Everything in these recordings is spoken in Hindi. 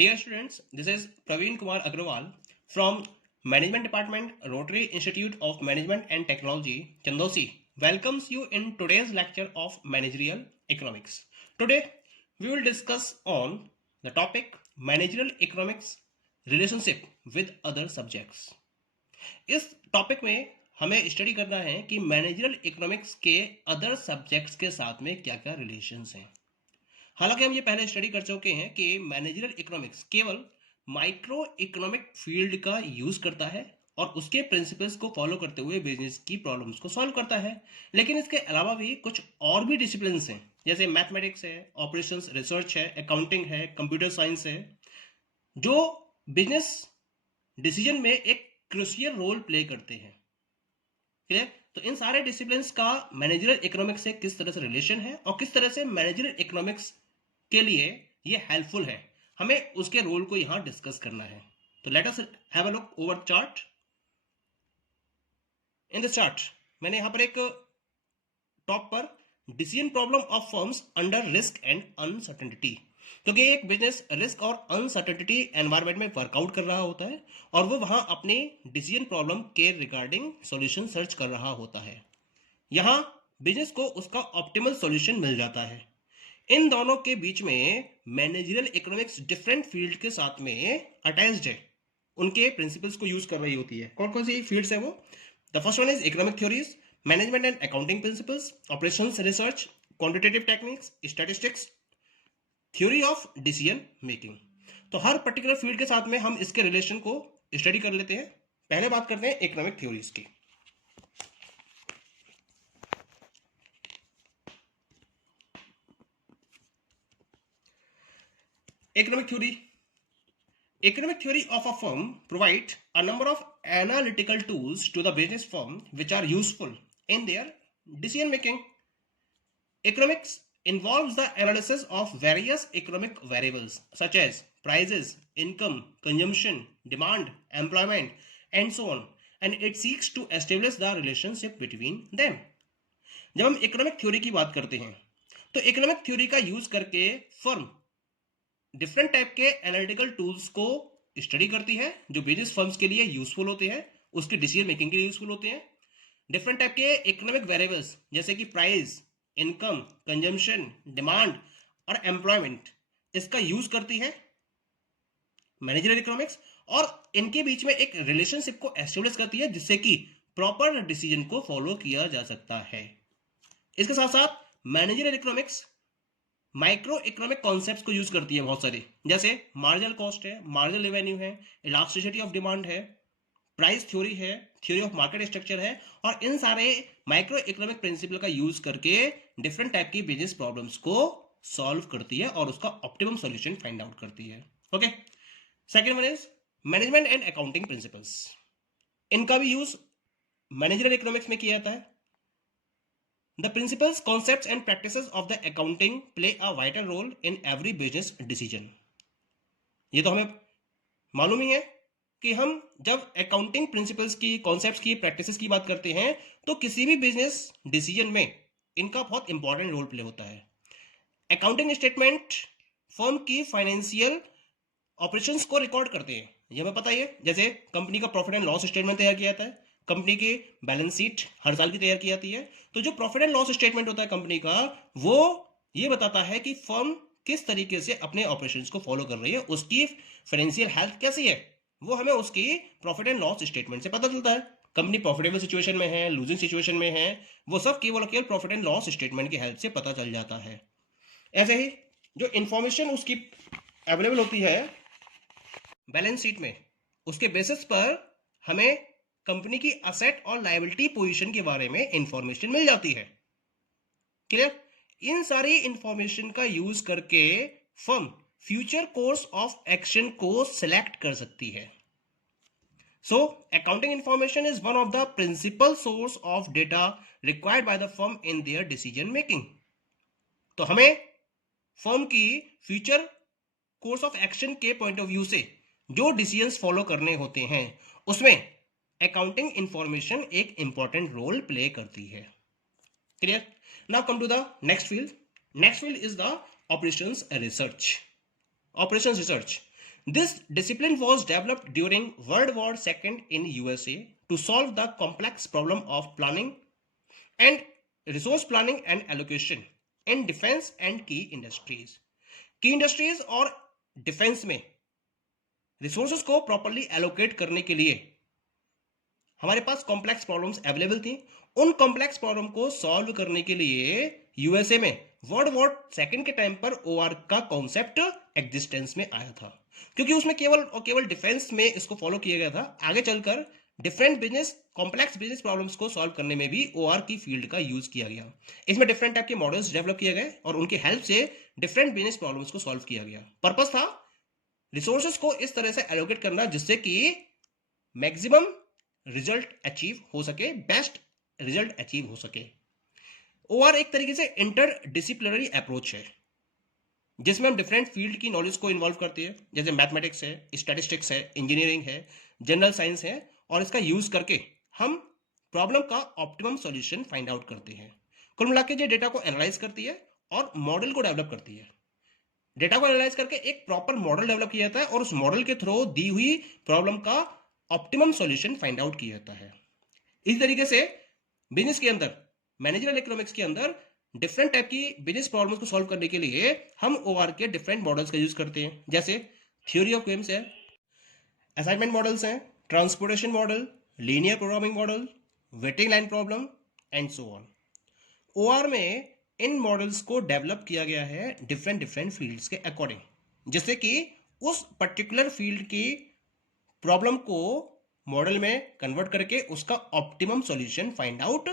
Dear students, this is Praveen Kumar Agrawal from Management Department, Rotary Institute of Management and Technology, Chandosi, welcomes you in today's lecture of Managerial Economics. Today, we will discuss on the topic Managerial Economics Relationship with Other Subjects. इस टॉपिक में हमें स्टडी करना है कि मैनेजरल इकोनॉमिक्स के अदर सब्जेक्ट्स के साथ में क्या क्या रिलेशंस हैं। हालांकि हम ये पहले स्टडी कर चुके हैं कि मैनेजरल इकोनॉमिक्स केवल माइक्रो इकोनॉमिक फील्ड का यूज करता है और उसके प्रिंसिपल्स को फॉलो करते हुए बिजनेस की प्रॉब्लम्स को सॉल्व करता है, लेकिन इसके अलावा भी कुछ और भी डिसिप्लिन हैं, जैसे मैथमेटिक्स है, ऑपरेशंस रिसर्च है, अकाउंटिंग है, कंप्यूटर साइंस है, जो बिजनेस डिसीजन में एक क्रूशियल रोल प्ले करते हैं। क्लियर? तो इन सारे डिसिप्लिन्स का मैनेजरल इकोनॉमिक्स से किस तरह से रिलेशन है और किस तरह से मैनेजरल इकोनॉमिक्स के लिए ये हेल्पफुल है, हमें उसके रोल को यहां डिस्कस करना है। तो let us have a look over chart. In this chart मैंने यहां पर एक टॉप पर decision problem of firms under risk and uncertainty, क्योंकि एक बिजनेस रिस्क और अनसर्टेनिटी एनवायरमेंट में वर्कआउट कर रहा होता है और वो वहां अपने डिसीजन प्रॉब्लम के रिगार्डिंग सॉल्यूशन सर्च कर रहा होता है। यहां बिजनेस को उसका ऑप्टिमल सॉल्यूशन मिल जाता है। इन दोनों के बीच में मैनेजरियल इकोनॉमिक्स डिफरेंट फील्ड के साथ में अटैच्ड है, उनके प्रिंसिपल्स को यूज कर रही होती है। कौन कौन सी फील्ड्स है वो? The first one is economic theories, management and accounting principles, operations research, quantitative techniques, statistics, theory of decision making. तो हर पर्टिकुलर फील्ड के साथ में हम इसके रिलेशन को स्टडी कर लेते हैं। पहले बात करते हैं इकोनॉमिक थ्योरीज की। Economic theory of a firm provide a number of analytical tools to the business firm which are useful in their decision making. Economics involves the analysis of various economic variables such as prices, income, consumption, demand, employment, and so on, and it seeks to establish the relationship between them. जब हम इकोनॉमिक थ्योरी की बात करते हैं तो इकोनॉमिक थ्योरी का यूज करके फर्म डिफरेंट टाइप के एनालिटिकल टूल्स को स्टडी करती है जो बिजनेस फर्म्स के लिए यूजफुल होते हैं, उसके डिसीजन मेकिंग के लिए यूजफुल होते हैं। डिफरेंट टाइप के इकोनॉमिक वेरिएबल्स जैसे कि प्राइस, इनकम, कंजम्पशन, डिमांड और एम्प्लॉयमेंट, इसका यूज करती है मैनेजरियल इकोनॉमिक्स और इनके बीच में एक रिलेशनशिप को एस्टेब्लिश करती है जिससे कि प्रॉपर डिसीजन को फॉलो किया जा सकता है। इसके साथ साथ managerial economics micro economic concepts को यूज करती है बहुत सारे, जैसे मार्जिनल कॉस्ट है, मार्जिनल रेवेन्यू है, इलास्टिसिटी ऑफ डिमांड है, प्राइस थ्योरी है, थ्योरी ऑफ मार्केट स्ट्रक्चर है, और इन सारे माइक्रो इकोनॉमिक प्रिंसिपल का यूज करके डिफरेंट टाइप की बिजनेस प्रॉब्लम्स को सॉल्व करती है और उसका ऑप्टिमम सॉल्यूशन फाइंड आउट करती है। Okay, second one is management and accounting principles. इनका भी यूज मैनेजरियल इकोनॉमिक्स में किया जाता है। The principles, concepts and practices of the accounting play a vital role in every business decision. ये तो हमें मालूम ही है कि हम जब अकाउंटिंग प्रिंसिपल्स की, कॉन्सेप्ट्स की, प्रैक्टिसेस की बात करते हैं तो किसी भी बिजनेस डिसीजन में इनका बहुत इंपॉर्टेंट रोल प्ले होता है। अकाउंटिंग स्टेटमेंट फर्म की फाइनेंशियल ऑपरेशंस को रिकॉर्ड करते हैं, ये हमें पता ही है। जैसे कंपनी का प्रॉफिट एंड लॉस स्टेटमेंट तैयार किया जाता है, कंपनी की बैलेंस शीट हर साल की तैयार की जाती है। तो जो प्रॉफिट एंड लॉस स्टेटमेंट होता है कंपनी का, वो ये बताता है कि फर्म किस तरीके से अपने ऑपरेशंस को फॉलो कर रही है, उसकी फाइनेंशियल हेल्थ कैसी है, वो हमें उसकी प्रॉफिट एंड लॉस स्टेटमेंट से पता चलता है। कंपनी प्रॉफिटेबल सिचुएशन में है, लूजिंग सिचुएशन में है, वो सब केवल प्रॉफिट एंड लॉस स्टेटमेंट की हेल्प से पता चल जाता है। ऐसे ही जो इंफॉर्मेशन उसकी अवेलेबल होती है बैलेंस शीट में, उसके बेसिस पर हमें कंपनी की असेट और लायबिलिटी पोजीशन के बारे में इंफॉर्मेशन मिल जाती है। क्लियर? इन सारी इंफॉर्मेशन का यूज करके firm future course of action को सिलेक्ट कर सकती है। So accounting information is one of the principal source of data required by the firm in their decision making. तो हमें फर्म की फ्यूचर कोर्स ऑफ एक्शन के पॉइंट ऑफ व्यू से जो डिसीजंस फॉलो करने होते हैं उसमें अकाउंटिंग इंफॉर्मेशन एक इंपॉर्टेंट रोल प्ले करती है। Clear? Now come to the next field. Next field is the operations research. Operations research This discipline was developed during World War II in USA to solve the complex problem of planning and resource planning and allocation in defense and key industries. की इंडस्ट्रीज और डिफेंस में रिसोर्सेज को प्रॉपर्ली एलोकेट करने के लिए हमारे पास कॉम्प्लेक्स प्रॉब्लम्स अवेलेबल थी। उन कॉम्प्लेक्स प्रॉब्लम को सॉल्व करने के लिए यूएसए में वर्ल्ड वॉर सेकंड के टाइम पर ओआर का कॉन्सेप्ट एग्जिस्टेंस में आया था, क्योंकि उसमें केवल और केवल डिफेंस में इसको फॉलो किया गया था। आगे चलकर different business complex business problems को सॉल्व करने में भी ओआर की फील्ड का यूज किया गया। इसमें डिफरेंट टाइप के मॉडल्स डेवलप किए गए और उनकी हेल्प से डिफरेंट बिजनेस प्रॉब्लम्स को सॉल्व किया गया। पर्पस था रिसोर्सेज को इस तरह से एलोकेट करना जिससे कि मैक्सिमम रिजल्ट अचीव हो सके, बेस्ट रिजल्ट अचीव हो सके। ओआर एक तरीके से इंटर डिसिप्लिनरी अप्रोच है जिसमें हम डिफरेंट फील्ड की नॉलेज को इन्वॉल्व करते हैं, जैसे मैथमेटिक्स है, स्टैटिस्टिक्स है, इंजीनियरिंग है, जनरल साइंस है, और इसका यूज करके हम प्रॉब्लम का ऑप्टिमम सॉल्यूशन फाइंड आउट करते हैं। कुल मिला के ये डेटा को एनालाइज करती है और मॉडल को डेवलप करती है। डेटा को एनालाइज करके एक प्रॉपर मॉडल डेवलप किया जाता है और उस मॉडल के थ्रू दी हुई प्रॉब्लम का ऑप्टिमम सॉल्यूशन फाइंड आउट किया जाता है। इस तरीके से बिजनेस के अंदर, मैनेजरियल इकोनॉमिक्स के अंदर डिफरेंट टाइप की बिजनेस प्रॉब्लम्स को सॉल्व करने के लिए हम ओआर के डिफरेंट मॉडल्स का यूज करते हैं, जैसे थ्योरी ऑफ गेम्स है, असाइनमेंट मॉडल्स हैं, transportation model, linear programming model, waiting line problem and so on. OR में इन मॉडल्स को डेवलप किया गया है डिफरेंट फील्ड्स के अकॉर्डिंग, जिससे कि उस पर्टिकुलर फील्ड की प्रॉब्लम को मॉडल में कन्वर्ट करके उसका ऑप्टिमम सॉल्यूशन फाइंड आउट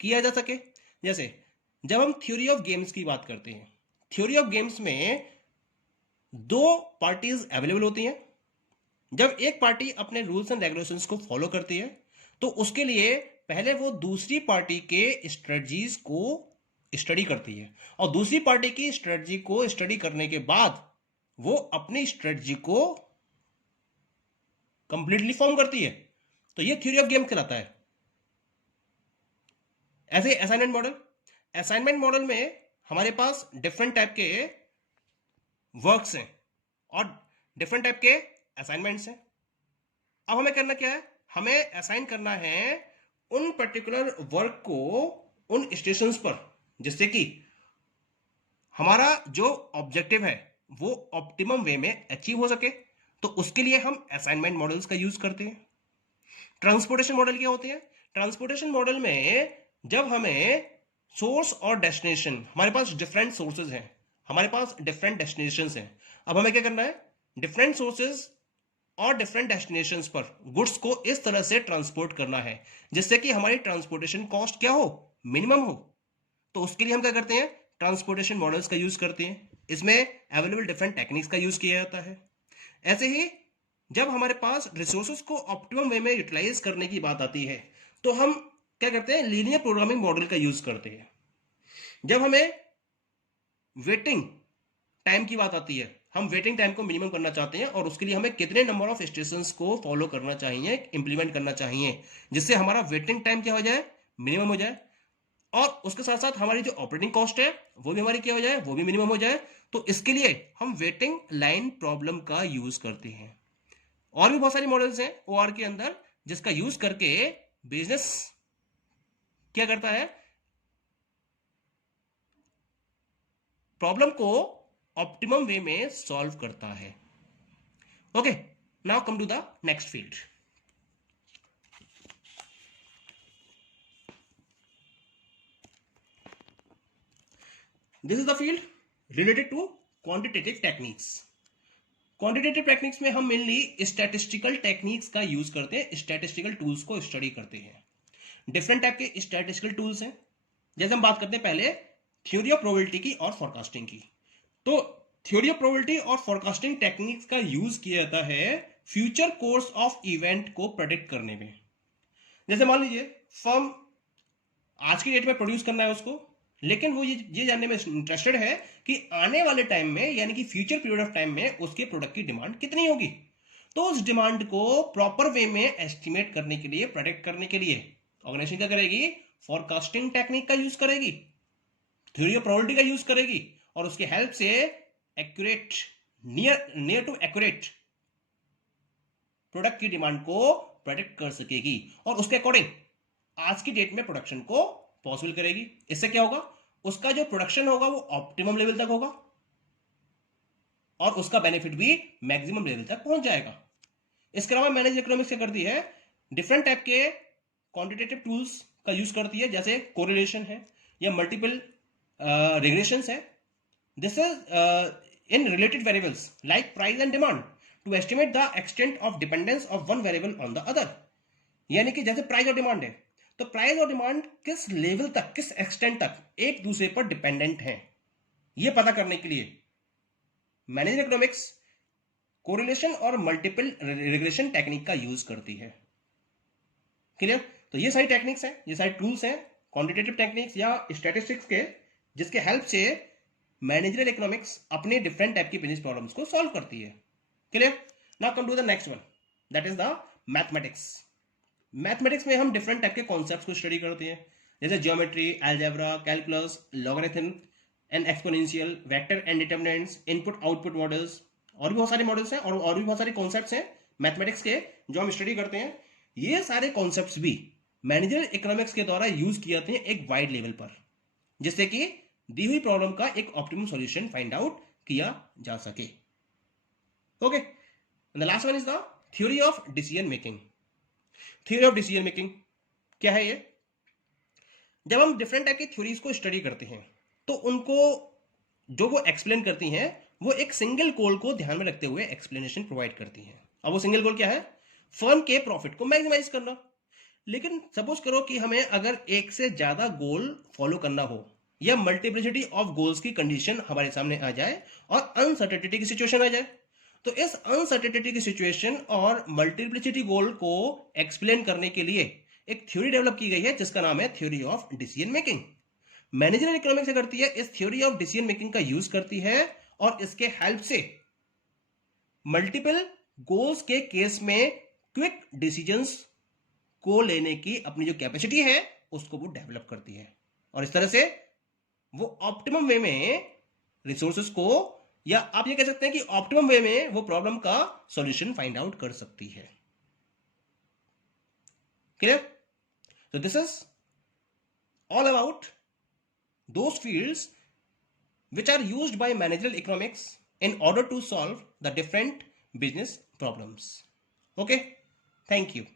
किया जा सके। जैसे जब हम थ्योरी ऑफ गेम्स की बात करते हैं, थ्योरी ऑफ गेम्स में दो पार्टीज अवेलेबल होती हैं। जब एक पार्टी अपने रूल्स एंड रेगुलेशंस को फॉलो करती है तो उसके लिए पहले वो दूसरी पार्टी के स्ट्रेटजीज को स्टडी करती है और दूसरी पार्टी की स्ट्रेटजी को स्टडी करने के बाद वो अपनी स्ट्रेटजी को कंप्लीटली फॉर्म करती है। तो ये थ्योरी ऑफ गेम कहलाता है। ऐसे असाइनमेंट मॉडल में हमारे पास डिफरेंट टाइप के वर्क्स हैं और डिफरेंट टाइप के असाइनमेंट्स हैं। अब हमें करना क्या है, हमें असाइन करना है उन पर्टिकुलर वर्क को उन स्टेशंस पर, जिससे कि हमारा जो ऑब्जेक्टिव है वो ऑप्टिमम वे में अचीव हो सके। तो उसके लिए हम असाइनमेंट मॉडल्स का यूज करते हैं। ट्रांसपोर्टेशन मॉडल क्या होते हैं? ट्रांसपोर्टेशन मॉडल में जब हमें सोर्स और डेस्टिनेशन, हमारे पास डिफरेंट सोर्सेज हैं, हमारे पास डिफरेंट डेस्टिनेशंस हैं। अब हमें क्या करना है, डिफरेंट सोर्सेज और डिफरेंट डेस्टिनेशंस पर गुड्स को इस तरह से ट्रांसपोर्ट करना है जिससे कि हमारी ट्रांसपोर्टेशन कॉस्ट क्या हो, मिनिमम हो। तो उसके लिए हम क्या करते हैं, ट्रांसपोर्टेशन मॉडल्स का यूज करते हैं। इसमें अवेलेबल डिफरेंट टेक्निक्स का यूज किया जाता है। ऐसे ही जब हमारे पास रिसोर्सेज को ऑप्टिमम वे में यूटिलाइज करने की बात आती है तो हम क्या करते हैं, लीनियर प्रोग्रामिंग मॉडल का यूज करते हैं। जब हमें वेटिंग टाइम की बात आती है, हम वेटिंग टाइम को मिनिमम करना चाहते हैं और उसके लिए हमें कितने नंबर ऑफ स्टेशंस को फॉलो करना चाहिए, इंप्लीमेंट करना चाहिए, जिससे हमारा वेटिंग टाइम क्या हो जाए, मिनिमम हो जाए, और उसके साथ साथ हमारी जो ऑपरेटिंग कॉस्ट है वो भी हमारी क्या हो जाए, वो भी मिनिमम हो जाए। तो इसके लिए हम वेटिंग लाइन प्रॉब्लम का यूज करते हैं। और भी बहुत सारी मॉडल्स हैं ओआर के अंदर जिसका यूज करके बिजनेस क्या करता है, प्रॉब्लम को ऑप्टिमम वे में सॉल्व करता है। Okay, now come to the next field. This is the field related to quantitative techniques. Quantitative techniques में हम मेनली स्टैटिस्टिकल टेक्निक्स का यूज करते हैं, स्टैटिस्टिकल टूल्स को स्टडी करते हैं। डिफरेंट टाइप के स्टैटिस्टिकल टूल्स हैं। जैसे हम बात करते हैं पहले थ्योरी ऑफ प्रोबेबिलिटी की और फोरकास्टिंग की। तो थ्योरी ऑफ प्रोबेबिलिटी और फोरकास्टिंग टेक्निक्स का यूज किया जाता है फ्यूचर कोर्स ऑफ इवेंट को प्रेडिक्ट करने में। जैसे मान लीजिए फर्म आज की डेट में प्रोड्यूस करना है उसको, लेकिन वो ये जानने में इंटरेस्टेड है कि आने वाले टाइम में, यानी कि फ्यूचर पीरियड ऑफ टाइम में उसके प्रोडक्ट की डिमांड कितनी होगी। तो उस डिमांड को प्रॉपर वे में एस्टिमेट करने के लिए, प्रेडिक्ट करने के लिए ऑर्गेनाइजेशन क्या करेगी, फोरकास्टिंग टेक्निक का यूज करेगी, थ्योरी ऑफ प्रोबेबिलिटी का यूज करेगी और उसके हेल्प से accurate, near to accurate product की डिमांड को प्रेडिक्ट कर सकेगी और उसके अकॉर्डिंग आज की डेट में प्रोडक्शन को पॉसिबल करेगी। इससे क्या होगा, उसका जो प्रोडक्शन होगा वो ऑप्टिमम लेवल तक होगा और उसका बेनिफिट भी मैक्सिमम लेवल तक पहुंच जाएगा। इसके अलावा मैनेज इकोनॉमिक्स क्या करती है, डिफरेंट टाइप के क्वांटिटेटिव टूल्स का यूज करती है, जैसे कोरिलेशन है या मल्टीपल रिग्रेशंस है। This is in related variables like price and demand to estimate the extent of dependence of one variable on the other। यानी कि जैसे प्राइस और डिमांड है, तो प्राइस और डिमांड किस लेवल तक, किस एक्सटेंट तक एक दूसरे पर डिपेंडेंट है, यह पता करने के लिए मैनेजमेंट इकोनॉमिक्स कोरिलेशन और मल्टीपल रिग्रेशन टेक्निक का यूज करती है। क्लियर? तो ये सारी टेक्निक्स हैं, ये सारे टूल्स हैं क्वांटिटेटिव टेक्निक्स या स्टैटिस्टिक्स के, जिसके हेल्प से मैनेजरियल इकोनॉमिक्स अपने डिफरेंट टाइप की बिजनेस प्रॉब्लम्स को सॉल्व करती है। Clear? Now come to the next one, that is the mathematics. Mathematics में हम डिफरेंट टाइप के कॉन्सेप्ट्स को स्टडी करते हैं, जैसे geometry, algebra, calculus, logarithm and exponential, vector and determinants, input output models, और भी बहुत सारे मॉडल्स हैं और भी बहुत सारे कॉन्सेप्ट्स हैं मैथमेटिक्स के जो हम स्टडी करते हैं। ये सारे कॉन्सेप्ट्स भी मैनेजरियल इकोनॉमिक्स के द्वारा यूज किए जाते हैं एक वाइड लेवल पर, जिससे कि दी हुई प्रॉब्लम का एक ऑप्टिमम सॉल्यूशन फाइंड आउट किया जा सके। Okay, the last one is the theory of decision making. Theory of decision making क्या है ये? जब हम डिफरेंट टाइप की थ्योरीज को स्टडी करते हैं तो उनको जो वो एक्सप्लेन करती हैं वो एक सिंगल गोल को ध्यान में रखते हुए एक्सप्लेनेशन प्रोवाइड करती हैं। अब वो सिंगल गोल क्या है? फर्म के प्रॉफिट को मैक्सिमाइज करना। लेकिन सपोज करो कि हमें अगर एक से ज्यादा गोल फॉलो करना हो या मल्टीप्लिसिटी ऑफ गोल्स की कंडीशन हमारे सामने आ जाए और अनसर्टेनिटी की सिचुएशन आ जाए, तो इस अनसर्टेनिटी की सिचुएशन और मल्टीप्लिसिटी गोल को एक्सप्लेन करने के लिए एक थ्योरी डेवलप की गई है जिसका नाम है theory of decision making. Managerial economics से करती है, इस थ्योरी ऑफ डिसीजन मेकिंग का यूज करती है और इसके हेल्प से मल्टीपल गोल्स के केस में क्विक डिसीजंस को लेने की अपनी जो कैपेसिटी है उसको वो डेवलप करती है और इस तरह से वो ऑप्टिमम वे में रिसोर्सेस को, या आप ये कह सकते हैं कि ऑप्टिमम वे में वो प्रॉब्लम का सॉल्यूशन फाइंड आउट कर सकती है। Clear? So this is all about those fields which are used by managerial economics in order to solve the different business problems. Okay, thank you.